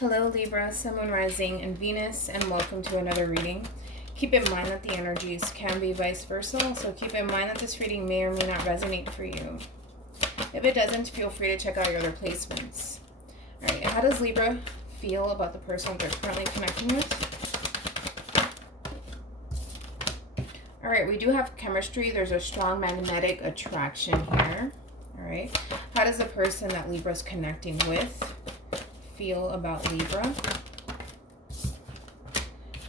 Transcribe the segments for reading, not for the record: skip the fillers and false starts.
Hello Libra, Sun, Moon, Rising, and Venus, and welcome to another reading. Keep in mind that the energies can be vice versa, so keep in mind that this reading may or may not resonate for you. If it doesn't, feel free to check out your other placements. Alright, how does Libra feel about the person they're currently connecting with? Alright, we do have chemistry. There's a strong magnetic attraction here. Alright, how does the person that Libra's connecting with feel about Libra?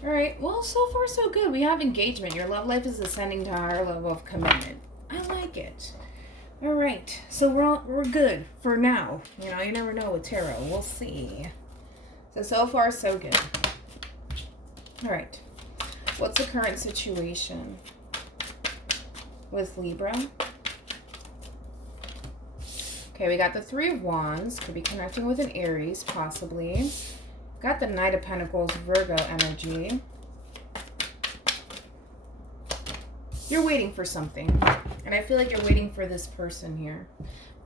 All right, well, so far so good. We have engagement. Your love life is ascending to a higher level of commitment. I like it. All right, so we're good for now. You know, you never know with tarot. We'll see. So far so good. All right, what's the current situation with Libra? Okay, we got the Three of Wands. Could be connecting with an Aries, possibly. Got the Knight of Pentacles, Virgo energy. You're waiting for something. And I feel like you're waiting for this person here.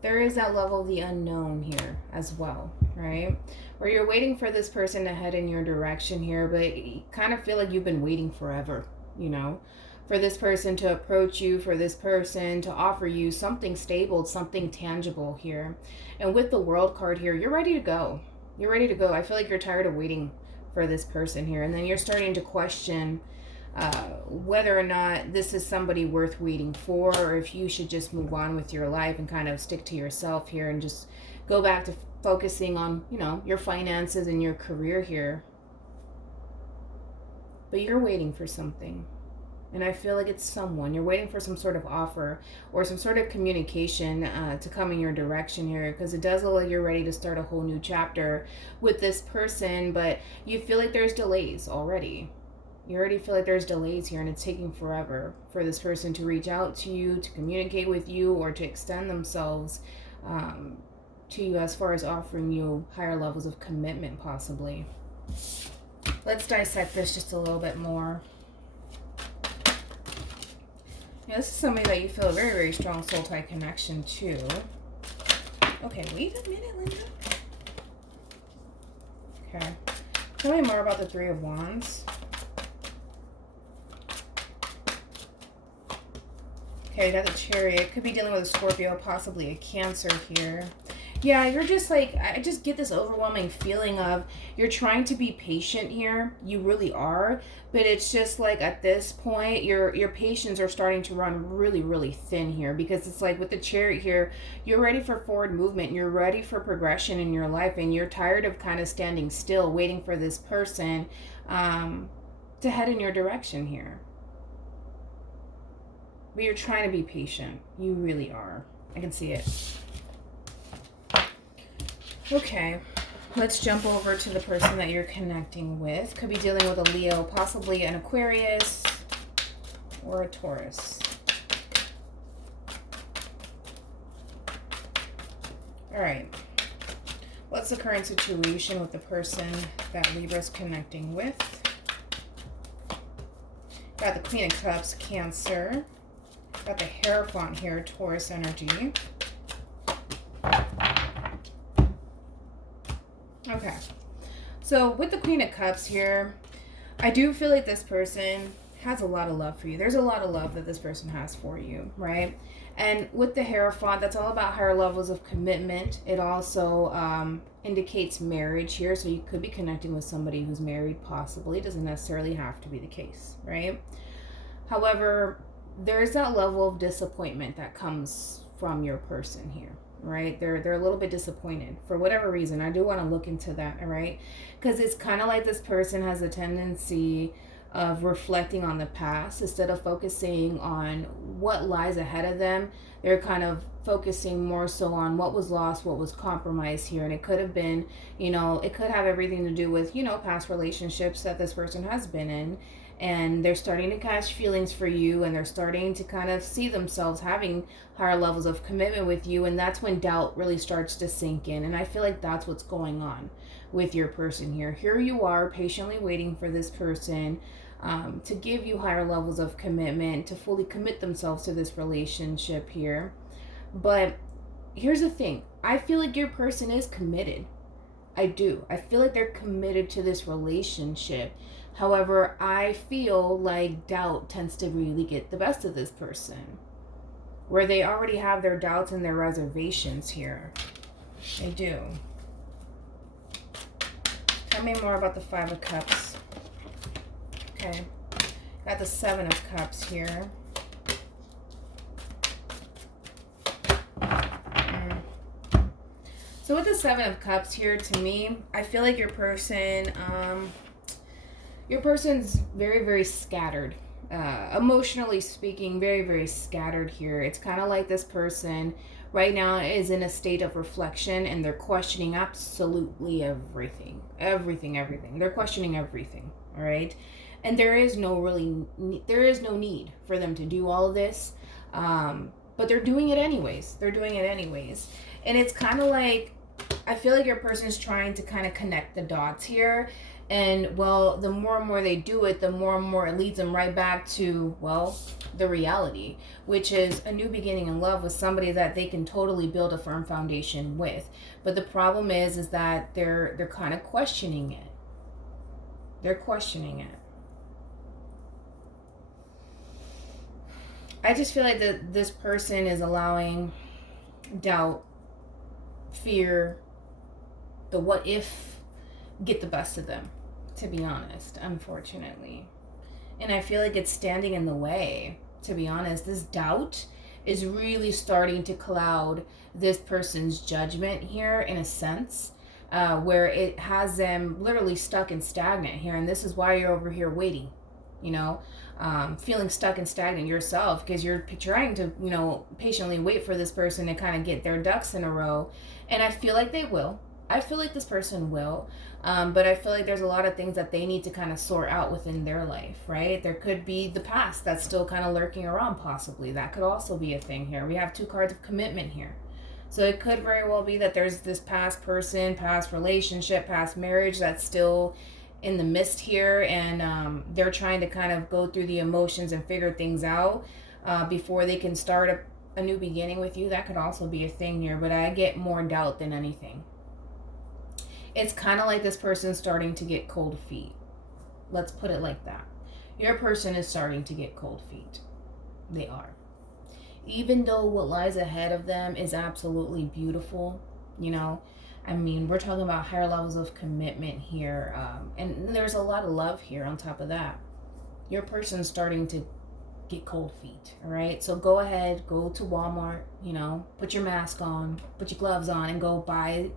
There is that level of the unknown here as well, right? Where you're waiting for this person to head in your direction here, but you kind of feel like you've been waiting forever, you know? For this person to approach you, for this person to offer you something stable, something tangible here. And with the World card here, you're ready to go. You're ready to go. I feel like you're tired of waiting for this person here. And then you're starting to question whether or not this is somebody worth waiting for, or if you should just move on with your life and kind of stick to yourself here and just go back to focusing on, you know, your finances and your career here. But you're waiting for something. And I feel like it's someone. You're waiting for some sort of offer or some sort of communication to come in your direction here, because it does look like you're ready to start a whole new chapter with this person, but you feel like there's delays already. You already feel like there's delays here, and it's taking forever for this person to reach out to you, to communicate with you, or to extend themselves to you as far as offering you higher levels of commitment, possibly. Let's dissect this just a little bit more. Yeah, this is somebody that you feel a very, very strong soul tie connection to. Okay, wait a minute, Linda. Okay. Tell me more about the Three of Wands. Okay, you got the Chariot. Could be dealing with a Scorpio, possibly a Cancer here. Yeah, you're just like, I just get this overwhelming feeling of you're trying to be patient here. You really are. But it's just like at this point, your patience are starting to run really, really thin here, because it's like with the Chariot here, you're ready for forward movement. You're ready for progression in your life, and you're tired of kind of standing still, waiting for this person to head in your direction here. But you're trying to be patient. You really are. I can see it. Okay, let's jump over to the person that you're connecting with. Could be dealing with a Leo, possibly an Aquarius or a Taurus. All right, what's the current situation with the person that Libra's connecting with? Got the Queen of Cups, Cancer. Got the Hierophant here, Taurus energy. Okay, so with the Queen of Cups here, I do feel like this person has a lot of love for you. There's a lot of love that this person has for you, right? And with the Hierophant, that's all about higher levels of commitment. It also indicates marriage here, so you could be connecting with somebody who's married, possibly. It doesn't necessarily have to be the case, right? However, there's that level of disappointment that comes from your person here. Right, they're a little bit disappointed for whatever reason. I do want to look into that, all right, because it's kind of like this person has a tendency of reflecting on the past instead of focusing on what lies ahead of them. They're kind of focusing more so on what was lost, what was compromised here. And it could have been, you know, it could have everything to do with, you know, past relationships that this person has been in. And they're starting to catch feelings for you, and they're starting to kind of see themselves having higher levels of commitment with you. And that's when doubt really starts to sink in. And I feel like that's what's going on with your person here. Here you are patiently waiting for this person to give you higher levels of commitment, to fully commit themselves to this relationship here. But here's the thing. I feel like your person is committed. I do. I feel like they're committed to this relationship. However, I feel like doubt tends to really get the best of this person, where they already have their doubts and their reservations here. They do. Tell me more about the Five of Cups. Okay. Got the Seven of Cups here. So with the Seven of Cups here, to me, I feel like your person's very, very scattered. Emotionally speaking, very, very scattered here. It's kind of like this person right now is in a state of reflection, and they're questioning absolutely everything. Everything. They're questioning everything, all right? And there is no need for them to do all of this. But they're doing it anyways. And it's kind of like, I feel like your person is trying to kind of connect the dots here. And, well, the more and more they do it, the more and more it leads them right back to, well, the reality, which is a new beginning in love with somebody that they can totally build a firm foundation with. But the problem is that they're kind of questioning it. They're questioning it. I just feel like that this person is allowing doubt, fear, the what if get the best of them, to be honest, unfortunately. And I feel like it's standing in the way, to be honest. This doubt is really starting to cloud this person's judgment here, in a sense, where it has them literally stuck and stagnant here. And this is why you're over here waiting, feeling stuck and stagnant yourself, because you're trying to, patiently wait for this person to kind of get their ducks in a row. And I feel like they will. I feel like this person will. But I feel like there's a lot of things that they need to kind of sort out within their life, right? There could be the past that's still kind of lurking around, possibly. That could also be a thing here. We have 2 cards of commitment here. So it could very well be that there's this past person, past relationship, past marriage that's still in the mist here, and they're trying to kind of go through the emotions and figure things out before they can start a new beginning with you. That could also be a thing here, but I get more doubt than anything. It's kind of like this person's starting to get cold feet. Let's put it like that. Your person is starting to get cold feet. They are. Even though what lies ahead of them is absolutely beautiful, we're talking about higher levels of commitment here. And there's a lot of love here on top of that. Your person's starting to get cold feet, all right? So go ahead, go to Walmart, put your mask on, put your gloves on, and go buy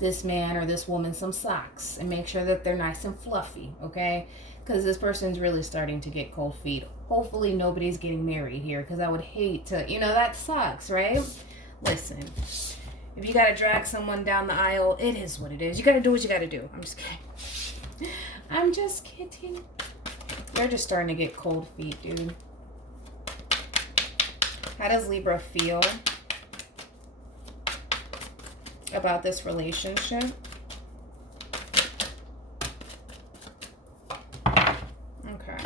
this man or this woman some socks, and make sure that they're nice and fluffy, okay? Because this person's really starting to get cold feet. Hopefully nobody's getting married here, because I would hate to, that sucks, right? Listen, if you got to drag someone down the aisle, it is what it is. You got to do what you got to do. I'm just kidding. They're just starting to get cold feet, dude. How does Libra feel about this relationship? Okay.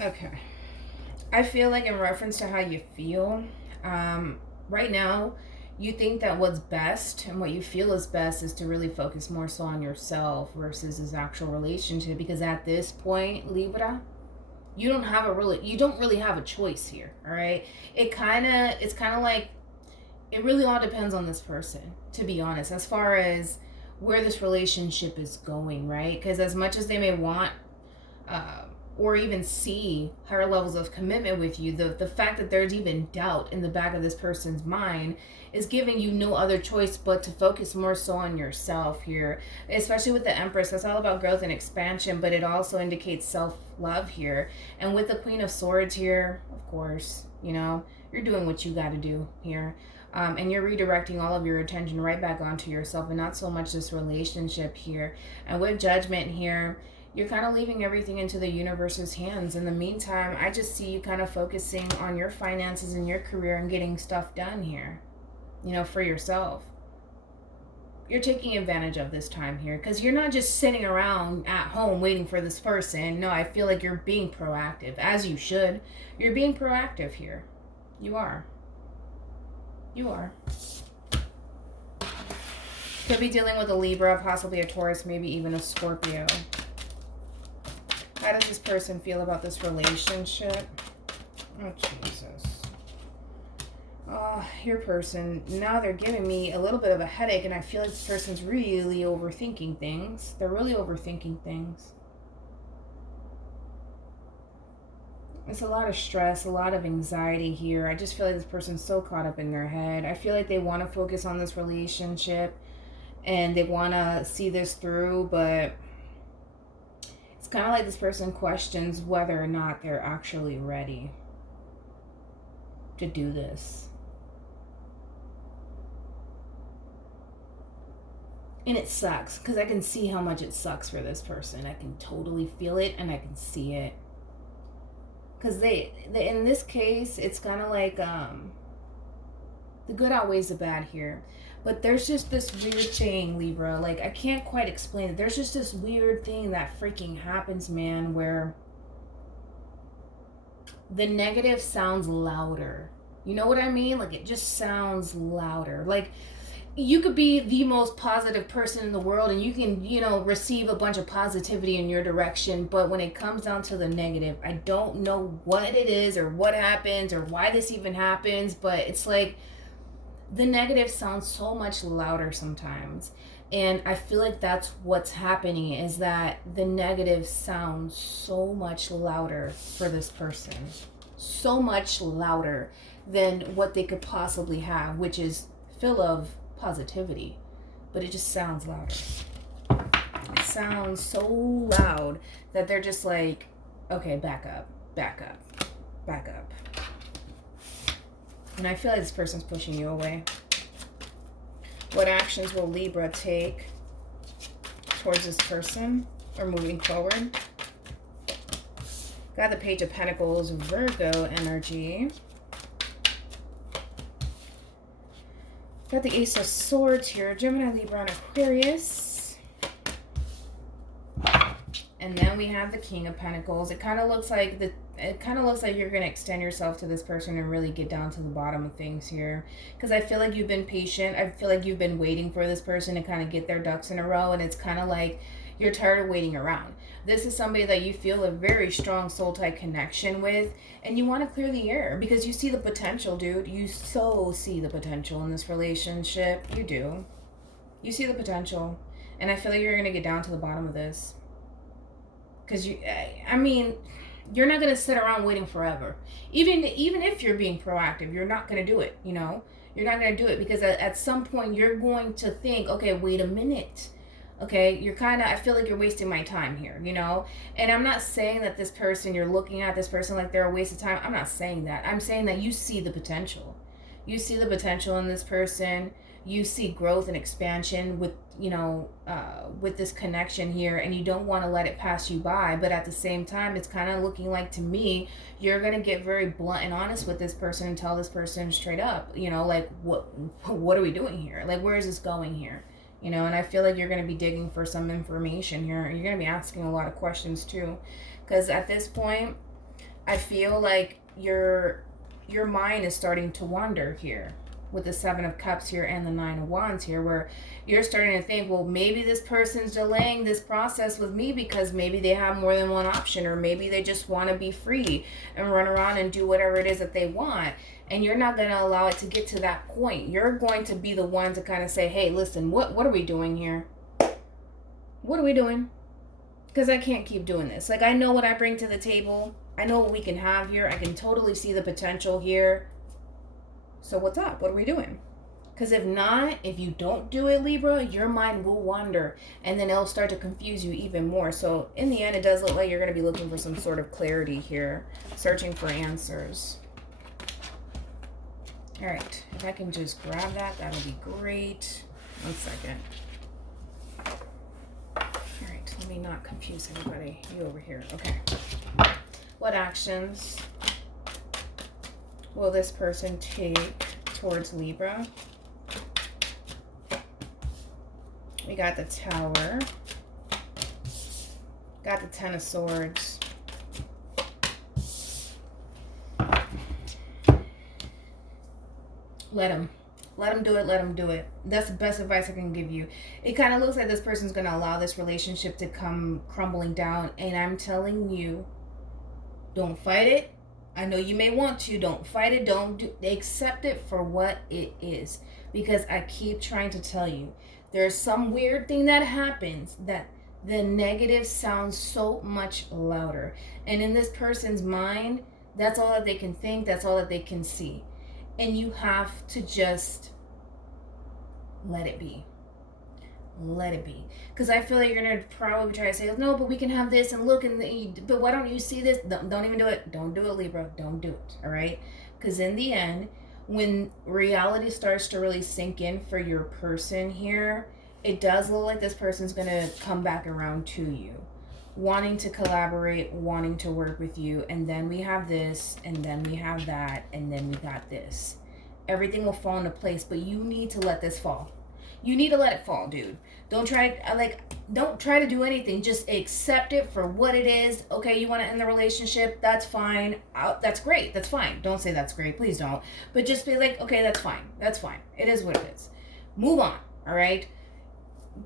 Okay. I feel like, in reference to how you feel, right now, you think that what's best and what you feel is best is to really focus more so on yourself versus this actual relationship, because at this point, Libra, you don't really have a choice here, all right? It's kind of like, it really all depends on this person, to be honest, as far as where this relationship is going, right? Because as much as they may want or even see higher levels of commitment with you, the fact that there's even doubt in the back of this person's mind is giving you no other choice but to focus more so on yourself here, especially with the Empress. That's all about growth and expansion, but it also indicates self-love here. And with the Queen of Swords here, of course, you're doing what you got to do here. And you're redirecting all of your attention right back onto yourself, and not so much this relationship here. And with Judgment here, you're kind of leaving everything into the universe's hands. In the meantime, I just see you kind of focusing on your finances and your career and getting stuff done here, for yourself. You're taking advantage of this time here, because you're not just sitting around at home waiting for this person. No, I feel like you're being proactive, as you should. You're being proactive here. You are. You are. Could be dealing with a Libra, possibly a Taurus, maybe even a Scorpio. How does this person feel about this relationship? Oh, Jesus. Oh, your person, now they're giving me a little bit of a headache, and I feel like this person's really overthinking things. They're really overthinking things. It's a lot of stress, a lot of anxiety here. I just feel like this person's so caught up in their head. I feel like they want to focus on this relationship and they want to see this through, but it's kind of like this person questions whether or not they're actually ready to do this. And it sucks because I can see how much it sucks for this person. I can totally feel it and I can see it. Because they in this case, it's kind of like the good outweighs the bad here. But there's just this weird thing, Libra. Like, I can't quite explain it. There's just this weird thing that freaking happens, man, where the negative sounds louder. You know what I mean? Like, it just sounds louder. Like, you could be the most positive person in the world and you can, you know, receive a bunch of positivity in your direction. But when it comes down to the negative, I don't know what it is or what happens or why this even happens. But it's like the negative sounds so much louder sometimes. And I feel like that's what's happening, is that the negative sounds so much louder for this person. So much louder than what they could possibly have, which is full of positivity. But it just sounds louder. It sounds so loud that they're just like, okay, back up, back up, back up. And I feel like this person's pushing you away. What actions will Libra take towards this person or moving forward? Got the Page of Pentacles, Virgo energy. Got the Ace of Swords here, Gemini, Libra, and Aquarius. And then we have the King of Pentacles. It kind of looks like you're going to extend yourself to this person and really get down to the bottom of things here. Because I feel like you've been patient. I feel like you've been waiting for this person to kind of get their ducks in a row. And it's kind of like you're tired of waiting around. This is somebody that you feel a very strong soul type connection with. And you want to clear the air because you see the potential, dude. You so see the potential in this relationship. You do. You see the potential. And I feel like you're going to get down to the bottom of this. Because I mean, you're not going to sit around waiting forever. Even if you're being proactive, you're not going to do it, you know? You're not going to do it because at some point you're going to think, okay, wait a minute. Okay, I feel like you're wasting my time here, you know? And I'm not saying that this person, you're looking at this person like they're a waste of time. I'm not saying that. I'm saying that you see the potential. You see the potential in this person. You see growth and expansion with, with this connection here, and you don't want to let it pass you by. But at the same time, it's kind of looking like, to me, you're going to get very blunt and honest with this person and tell this person straight up, like, what are we doing here? Like, where is this going here? And I feel like you're going to be digging for some information here. You're going to be asking a lot of questions too. Because at this point, I feel like your mind is starting to wander here with the Seven of Cups here and the Nine of Wands here, where you're starting to think, well, maybe this person's delaying this process with me because maybe they have more than one option, or maybe they just want to be free and run around and do whatever it is that they want. And you're not going to allow it to get to that point. You're going to be the one to kind of say, hey, listen, what are we doing here? What are we doing? Because I can't keep doing this. Like, I know what I bring to the table. I know what we can have here. I can totally see the potential here. So what's up? What are we doing? Because if you don't do it, Libra, your mind will wander. And then it'll start to confuse you even more. So in the end, it does look like you're going to be looking for some sort of clarity here. Searching for answers. All right, if I can just grab that, that'll be great. 1 second. All right, let me not confuse everybody. You over here. Okay. What actions will this person take towards Libra? We got the Tower. Got the Ten of Swords. Let him. Let them do it. Let them do it. That's the best advice I can give you. It kind of looks like this person's going to allow this relationship to come crumbling down. And I'm telling you, don't fight it. I know you may want to. Don't fight it. Accept it for what it is. Because I keep trying to tell you, there's some weird thing that happens that the negative sounds so much louder. And in this person's mind, that's all that they can think. That's all that they can see. And you have to just let it be. Let it be. Because I feel like you're going to probably try to say, no, but we can have this and look, but why don't you see this? Don't even do it. Don't do it, Libra. Don't do it. All right? Because in the end, when reality starts to really sink in for your person here, it does look like this person's going to come back around to you, wanting to collaborate, wanting to work with you. And then we have this, and then we have that, and then we got this. Everything will fall into place, but you need to let this fall. You need to let it fall, dude. Don't try to do anything. Just accept it for what it is. Okay, you want to end the relationship? That's fine. That's great. That's fine. Don't say that's great. Please don't. But just be like, okay, that's fine. That's fine. It is what it is. Move on, all right?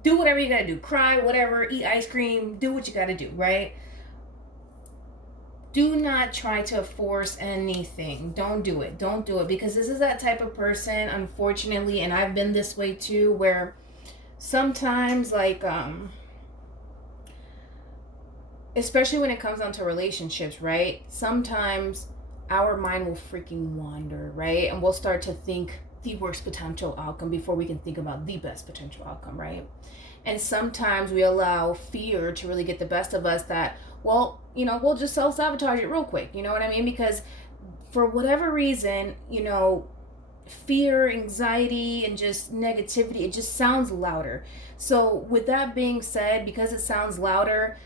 Do whatever you got to do. Cry, whatever. Eat ice cream. Do what you got to do, right? Do not try to force anything. Don't do it. Don't do it. Because this is that type of person, unfortunately, and I've been this way too, where sometimes, like, especially when it comes down to relationships, right? Sometimes our mind will freaking wander, right? And we'll start to think the worst potential outcome before we can think about the best potential outcome, right? And sometimes we allow fear to really get the best of us that, well, we'll just self-sabotage it real quick. You know what I mean? Because for whatever reason, fear, anxiety, and just negativity, it just sounds louder. So with that being said, because it sounds louder,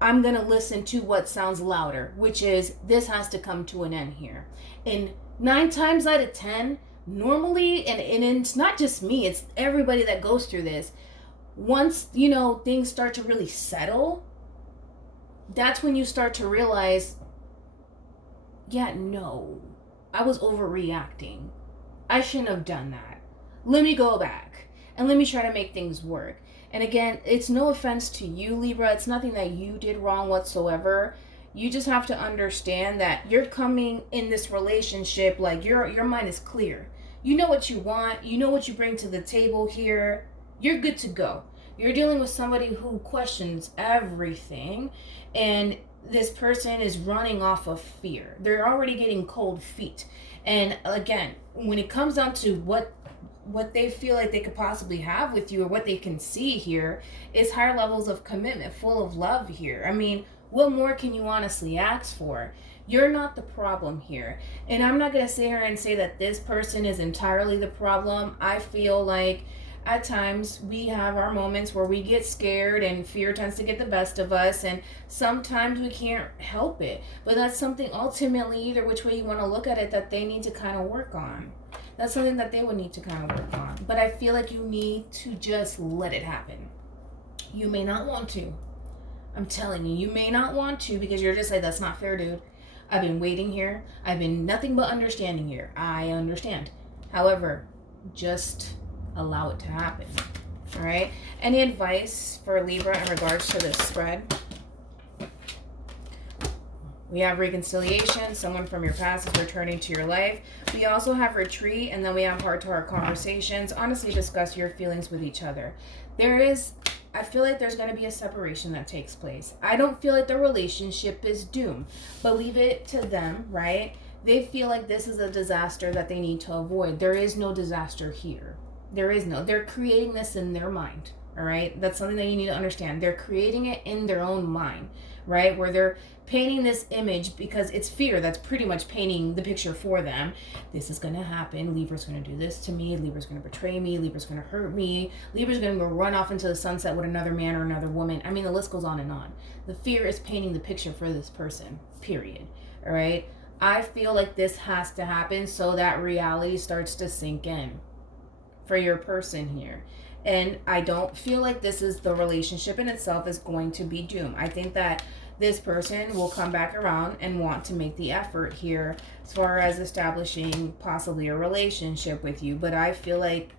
I'm going to listen to what sounds louder, which is this has to come to an end here. And 9 times out of 10, normally, and it's not just me, it's everybody that goes through this, once, things start to really settle, that's when you start to realize, yeah, no, I was overreacting. I shouldn't have done that. Let me go back and let me try to make things work. And again, it's no offense to you, Libra. It's nothing that you did wrong whatsoever. You just have to understand that you're coming in this relationship like your mind is clear. You know what you want. You know what you bring to the table here. You're good to go. You're dealing with somebody who questions everything, and this person is running off of fear. They're already getting cold feet. And again, when it comes down to what they feel like they could possibly have with you, or what they can see here, is higher levels of commitment, full of love here. I mean, what more can you honestly ask for? You're not the problem here. And I'm not going to sit here and say that this person is entirely the problem. I feel like at times we have our moments where we get scared and fear tends to get the best of us, and sometimes we can't help it. But that's something ultimately, either which way you want to look at it, that they need to kind of work on. That's something that they would need to kind of work on. But I feel like you need to just let it happen. You may not want to. I'm telling you, you may not want to, because you're just like, that's not fair, dude. I've been waiting here. I've been nothing but understanding here. I understand. However, just allow it to happen. All right? Any advice for Libra in regards to this spread? We have reconciliation. Someone from your past is returning to your life. We also have retreat, and then we have heart-to-heart conversations. Honestly, discuss your feelings with each other. I feel like there's going to be a separation that takes place. I don't feel like the relationship is doomed, but leave it to them, right? They feel like this is a disaster that they need to avoid. There is no disaster here. They're creating this in their mind, all right? That's something that you need to understand. They're creating it in their own mind, right? Where they're painting this image because it's fear that's pretty much painting the picture for them. This is going to happen. Libra's going to do this to me. Libra's going to betray me. Libra's going to hurt me. Libra's going to go run off into the sunset with another man or another woman. I mean, the list goes on and on. The fear is painting the picture for this person, period, all right? I feel like this has to happen so that reality starts to sink in for your person here. And I don't feel like this is the relationship in itself is going to be doomed. I think that this person will come back around and want to make the effort here as far as establishing possibly a relationship with you. But I feel like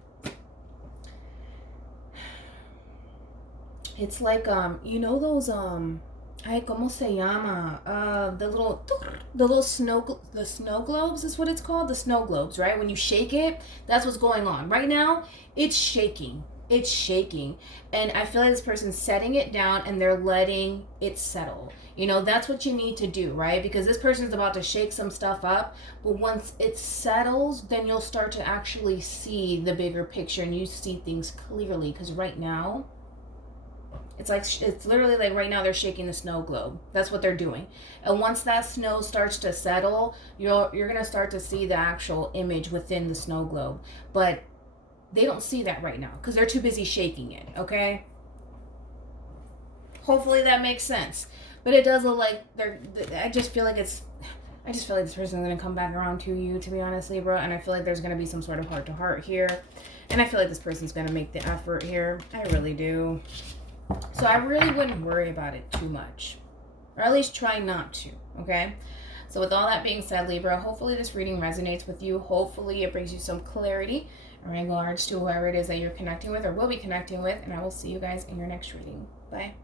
it's like you know those ay, ¿cómo se llama? The snow globes is what it's called. The snow globes, right? When you shake it, that's what's going on. Right now, it's shaking. It's shaking. And I feel like this person's setting it down and they're letting it settle. You know, that's what you need to do, right? Because this person's about to shake some stuff up. But once it settles, then you'll start to actually see the bigger picture and you see things clearly. Because right now, it's literally like right now they're shaking the snow globe. That's what they're doing. And once that snow starts to settle, you're going to start to see the actual image within the snow globe. But they don't see that right now because they're too busy shaking it, okay? Hopefully that makes sense. But it does look like I just feel like this person's going to come back around to you, to be honest, Libra. And I feel like there's going to be some sort of heart-to-heart here. And I feel like this person's going to make the effort here. I really do. So I really wouldn't worry about it too much. Or at least try not to, okay? So with all that being said, Libra, hopefully this reading resonates with you. Hopefully it brings you some clarity in regards to whoever it is that you're connecting with or will be connecting with. And I will see you guys in your next reading. Bye.